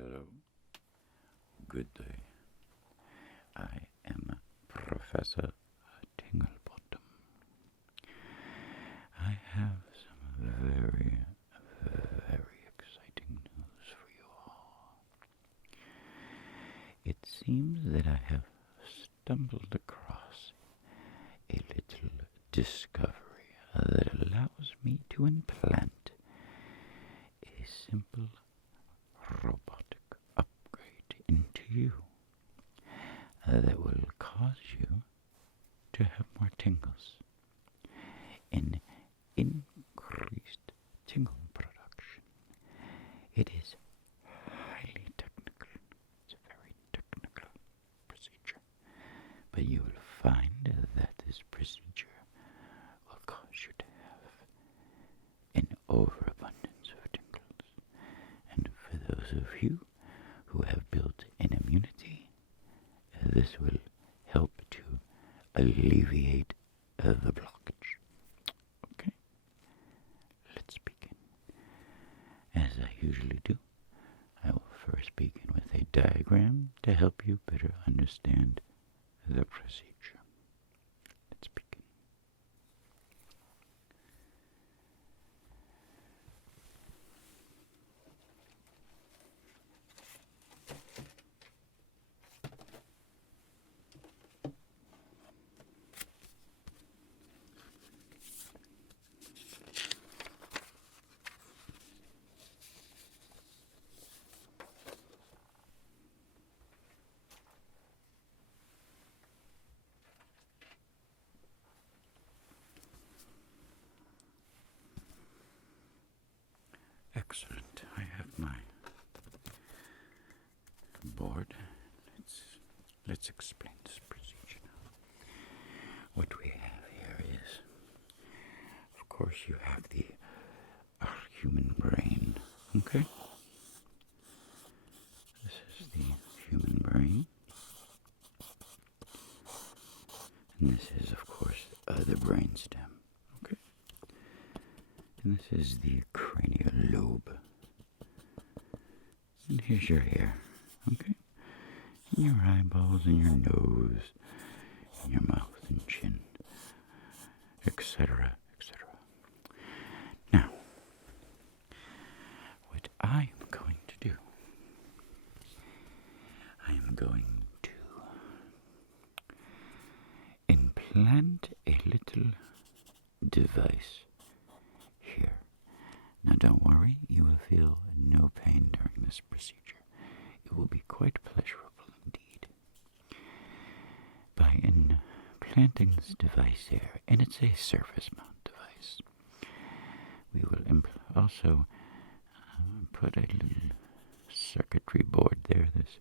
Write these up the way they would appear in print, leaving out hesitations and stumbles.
Hello. Good day. I am Professor Tinglebottom. I have some very, very exciting news for you all. It seems that I have stumbled across a little discovery that allows me to implant a simple robotic upgrade into you that will cause you to have more tingles and increased tingle production. It is highly technical. It's a very technical procedure, but you will find that this procedure will cause you to have an overabundance of tingles. And for those of you who have built an immunity, this will help to alleviate the blockage. Okay? Let's begin. As I usually do, I will first begin with a diagram to help you better understand the procedure. Let's begin. Excellent. I have my board. Let's explain this procedure now. What we have here is, of course, you have the human brain. Okay? This is the human brain. And this is, of course, the brainstem. Okay? And this is the cranial lobe. And here's your hair. Okay? And your eyeballs and your nose, and your mouth and chin, etc., etc. Now, what I am going to do, I am going to implant a little device here. Now don't worry, you will feel no pain during this procedure. It will be quite pleasurable indeed. By implanting this device here, and it's a surface mount device, we will also put a little circuitry board there that's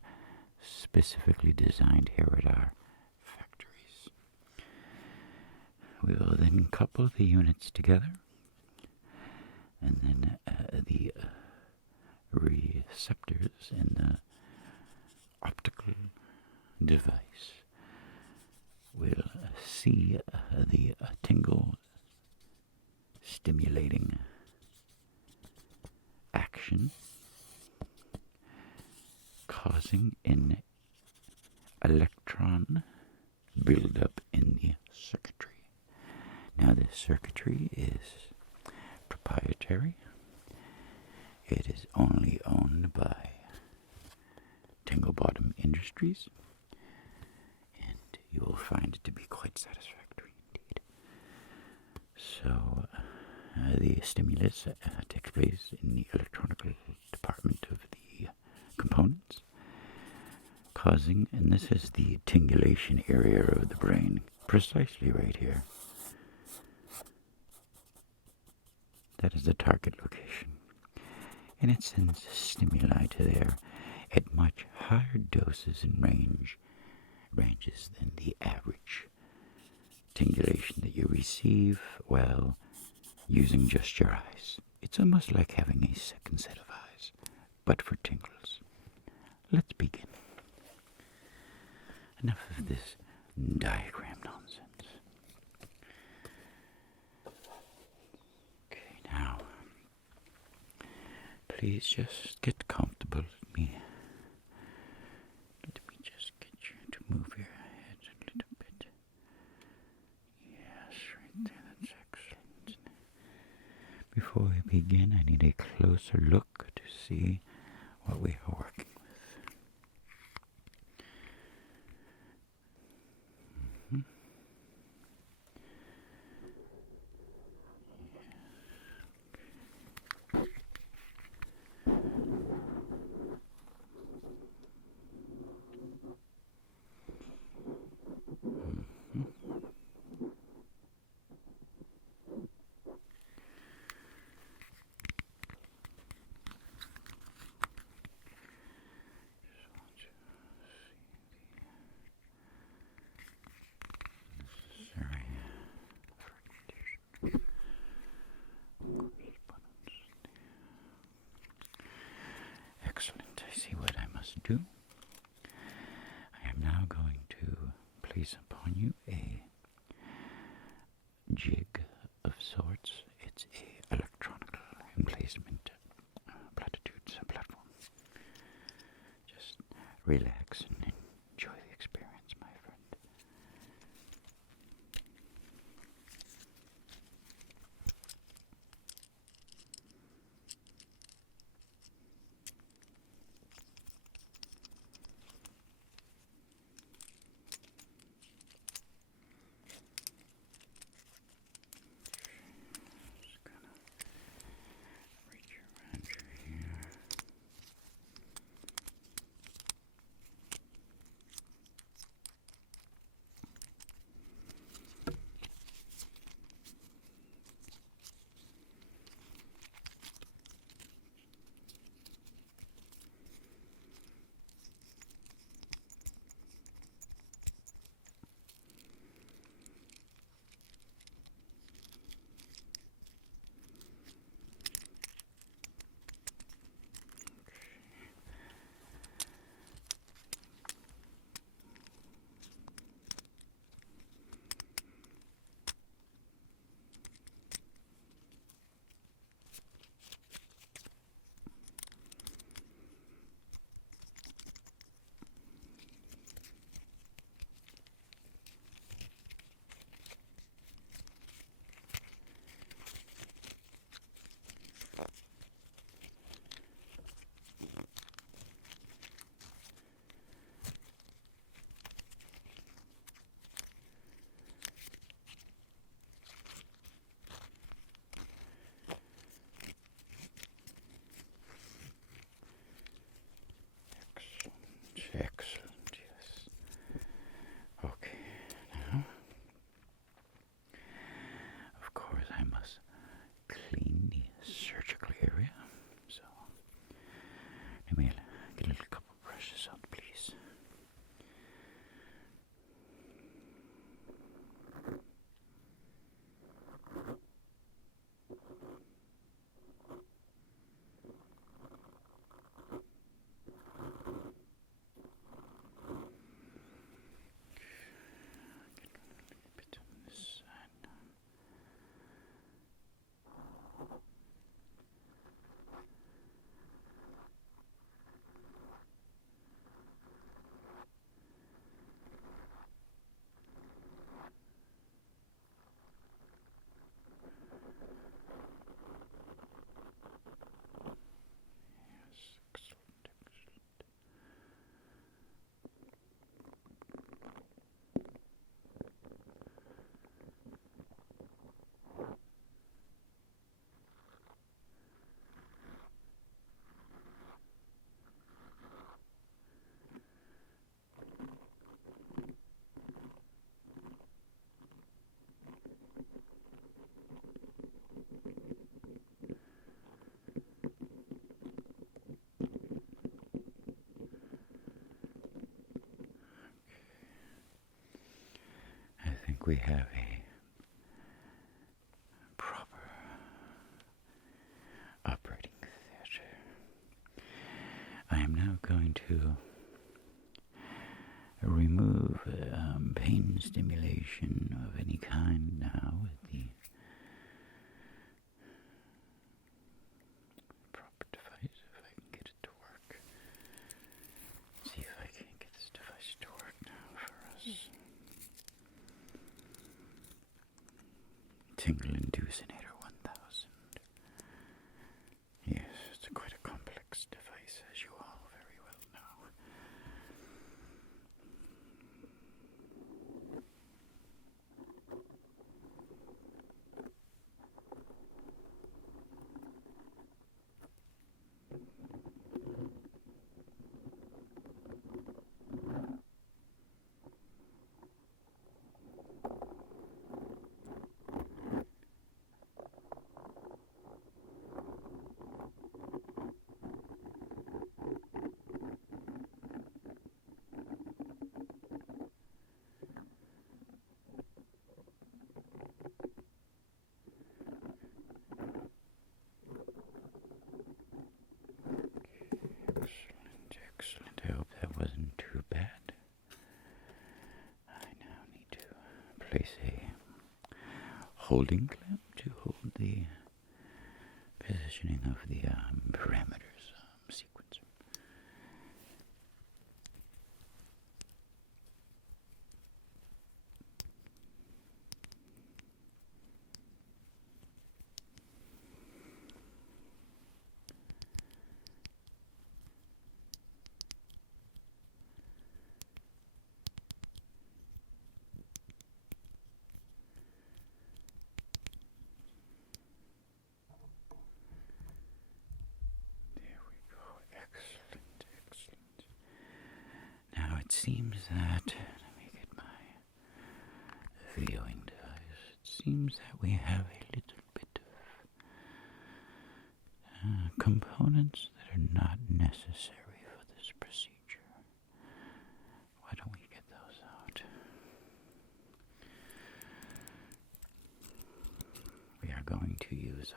specifically designed here at our factories. We will then couple the units together, and then the receptors in the optical device will see the tingle stimulating action, causing an electron buildup in the circuitry. Now this circuitry is proprietary. It is only owned by Tinglebottom Industries, and you will find it to be quite satisfactory indeed. So, the stimulus takes place in the electronical department of the components, causing, and this is the tingulation area of the brain, precisely right here. That is the target location. And it sends stimuli to there at much higher doses and ranges than the average tingulation that you receive while using just your eyes. It's almost like having a second set of eyes, but for tingles. Let's begin. Enough of this diagram nonsense. Okay, now, please just get comfortable. Let me closer look to see what we are working with. Excellent. I see what I must do. I am now going to place upon you a jig of sorts. It's a electronic emplacement platitudes platform. Just relax and enjoy the experience, my friend. Just gonna reach around your hair. Excellent, yes. Okay, now, of course, I must clean the surgical area. So, let me get a little couple brushes out, please. Bit on this side. Yes, excellent, excellent. I think we have a proper operating theater. I am now going to remove pain stimulation of any kind now with the proper device, if I can get it to work. See if I can get this device to work now for us. Tingle Inducinator 1000. Yes, holding clamp to hold the positioning of the parameters sequencer. Excellent, excellent. Now it seems that, let me get my viewing device, it seems that we have a little bit of components that are not necessary for this procedure. Why don't we get those out? We are going to use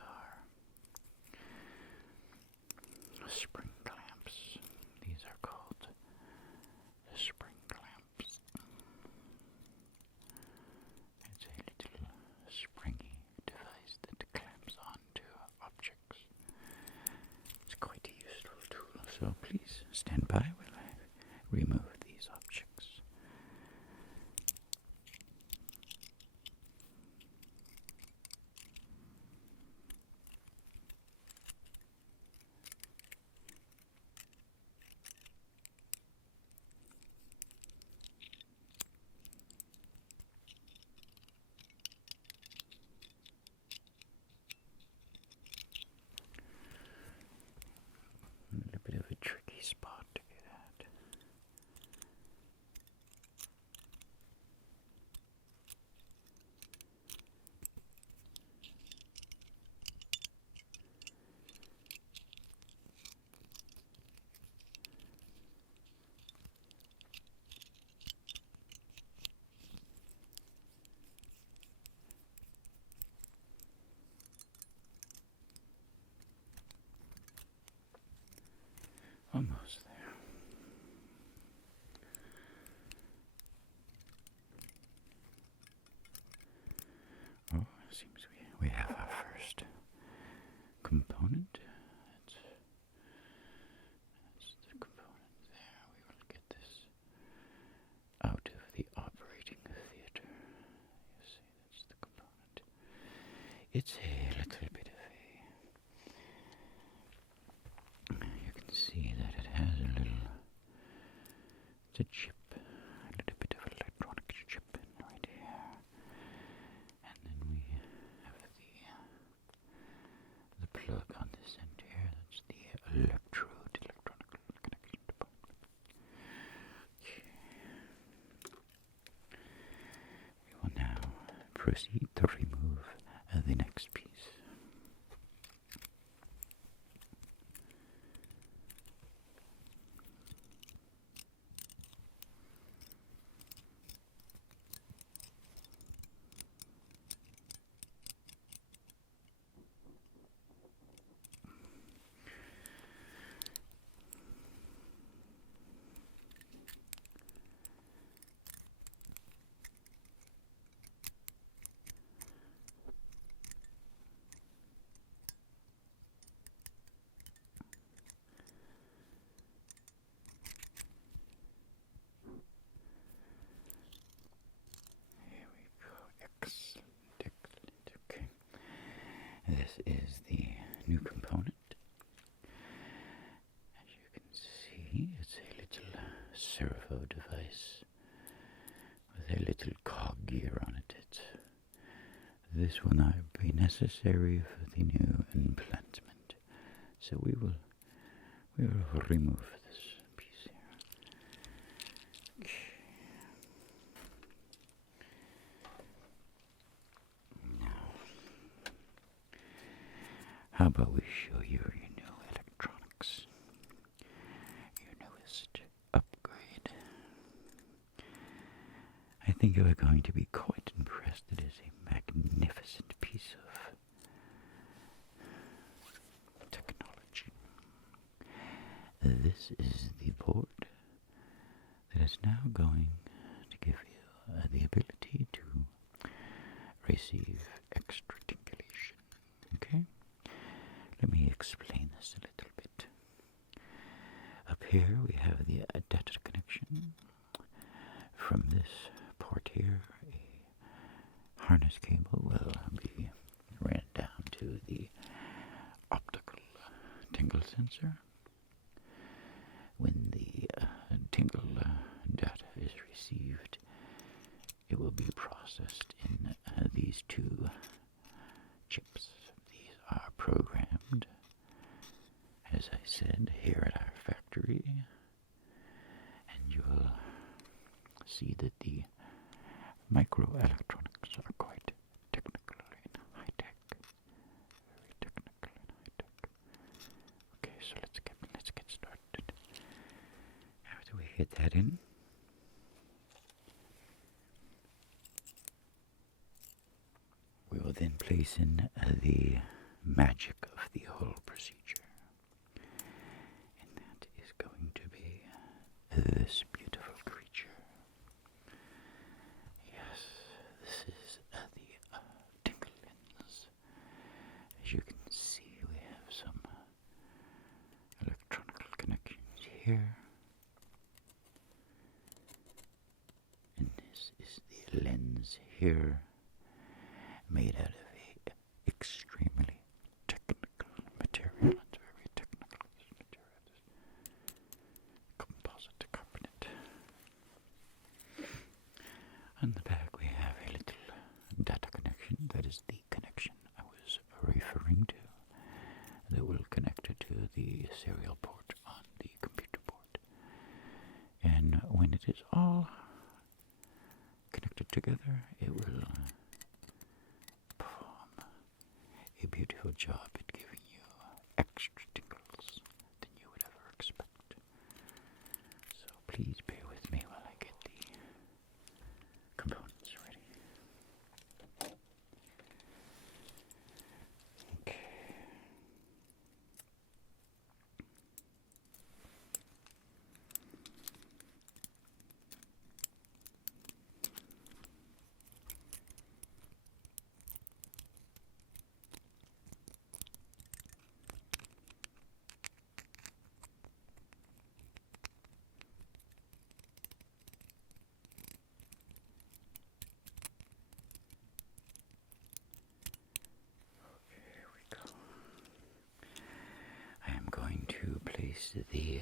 our spring clamps. These are called the spring clamps. It's a little springy device that clamps onto objects. It's quite a useful tool, so please stand by while I remove these objects. A little bit of a tricky spot to get at. Almost there. Oh, it seems we have our first component. That's the component there. We will get this out of the operating theater. You see, that's the component. It's a little bit of you can see that it has a little, it's a chip, a little bit of electronic chip right here. And then we have the plug on this end here. That's the electronic connection department. Okay. We will now proceed to remove the next piece. This is the new component. As you can see, it's a little servo device with a little cog gear on it. This will not be necessary for the new implantment. So we will remove this piece here. Okay. How about we show you your new electronics? Your newest upgrade. I think you are going to be quite impressed. It is a magnificent piece of technology. This is the board that is now going to give you the ability to receive extra tingulation. Okay? Let me explain this a little bit. Up here we have the data connection. From this port here, a harness cable will be ran down to the optical tingle sensor. When the tingle data is received, it will be processed in these two chips. These are programmed, as I said, here at our factory, and you'll see that the microelectronics are quite technical and high-tech. Very technical and high-tech. Okay, so let's get started. After we get that in, we will then place in the magic of the whole procedure. And that is going to be this beautiful creature. Yes, this is the Tingle lens. As you can see, we have some electronic connections here. And this is the lens here, made out of a extremely technical material. It's very technical, this material, this composite carbonate. On the back we have a little data connection. That is the connection I was referring to, that will connect it to the serial port on the computer board. And when it is all connected together, it will perform a beautiful job at giving you extra tingles than you would ever expect. So please bear with me while I get the components ready. Okay. Here we go. I am going to place the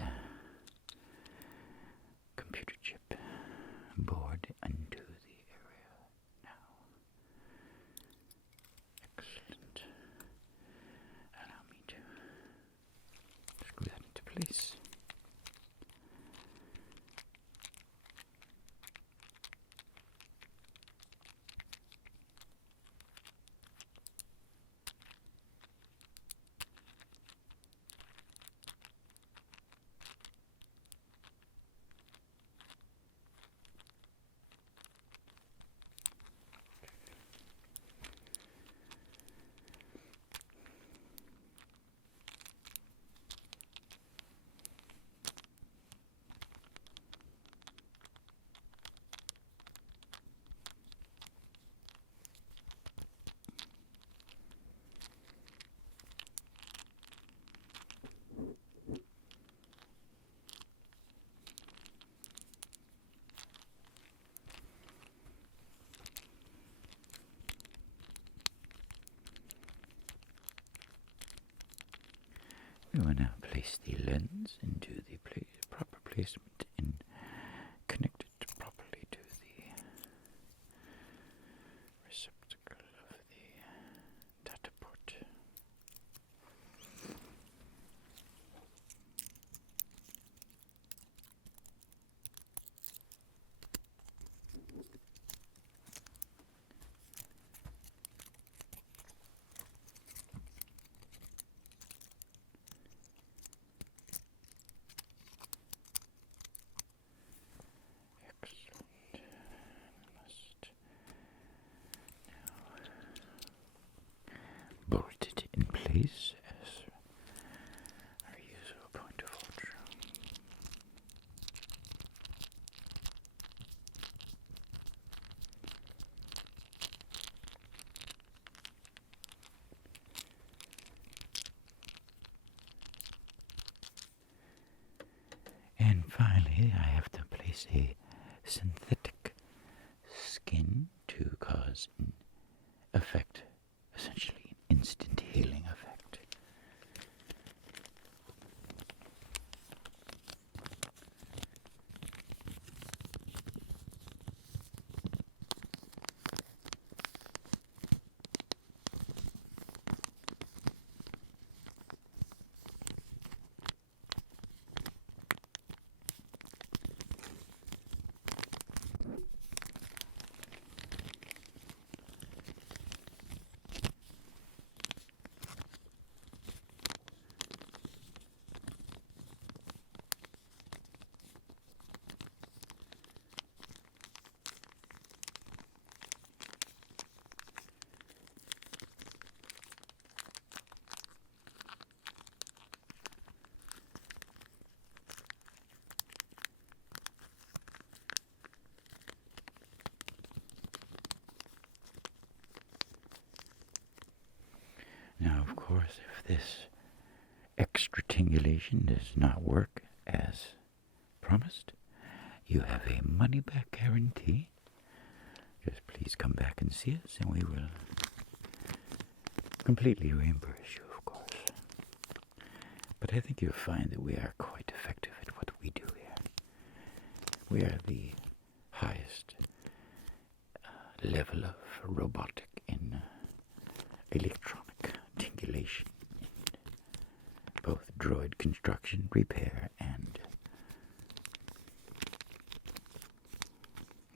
computer chip board into the area now. Excellent. Allow me to screw that into place. We will now place the lens into the proper placement and connect it properly to the receptacle of the data port. Bolted in place as our usual point of order. And finally, I have to place a synthetic skin to cause an effect, essentially an instant healing effect. Now, of course, if this extra tingulation does not work as promised, you have a money-back guarantee. Just please come back and see us, and we will completely reimburse you, of course. But I think you'll find that we are quite effective at what we do here. We are the highest level of robotic in electronic tingulation in both droid construction, repair, and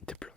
deployment.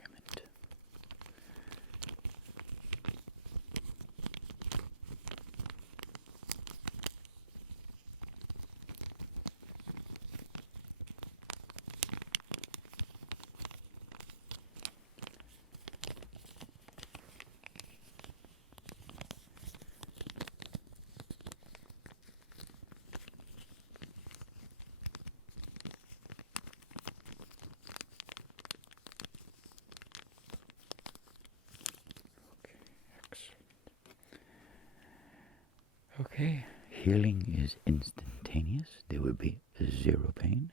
Okay, healing is instantaneous. There will be zero pain,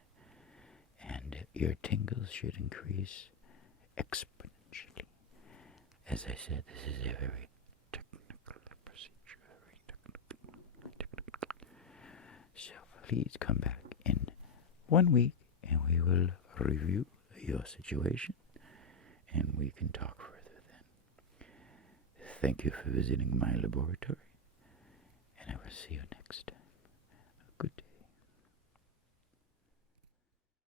and your tingles should increase exponentially. As I said, this is a very technical procedure, very technical. So please come back in 1 week, and we will review your situation, and we can talk further then. Thank you for visiting my laboratory, and I will see you next time.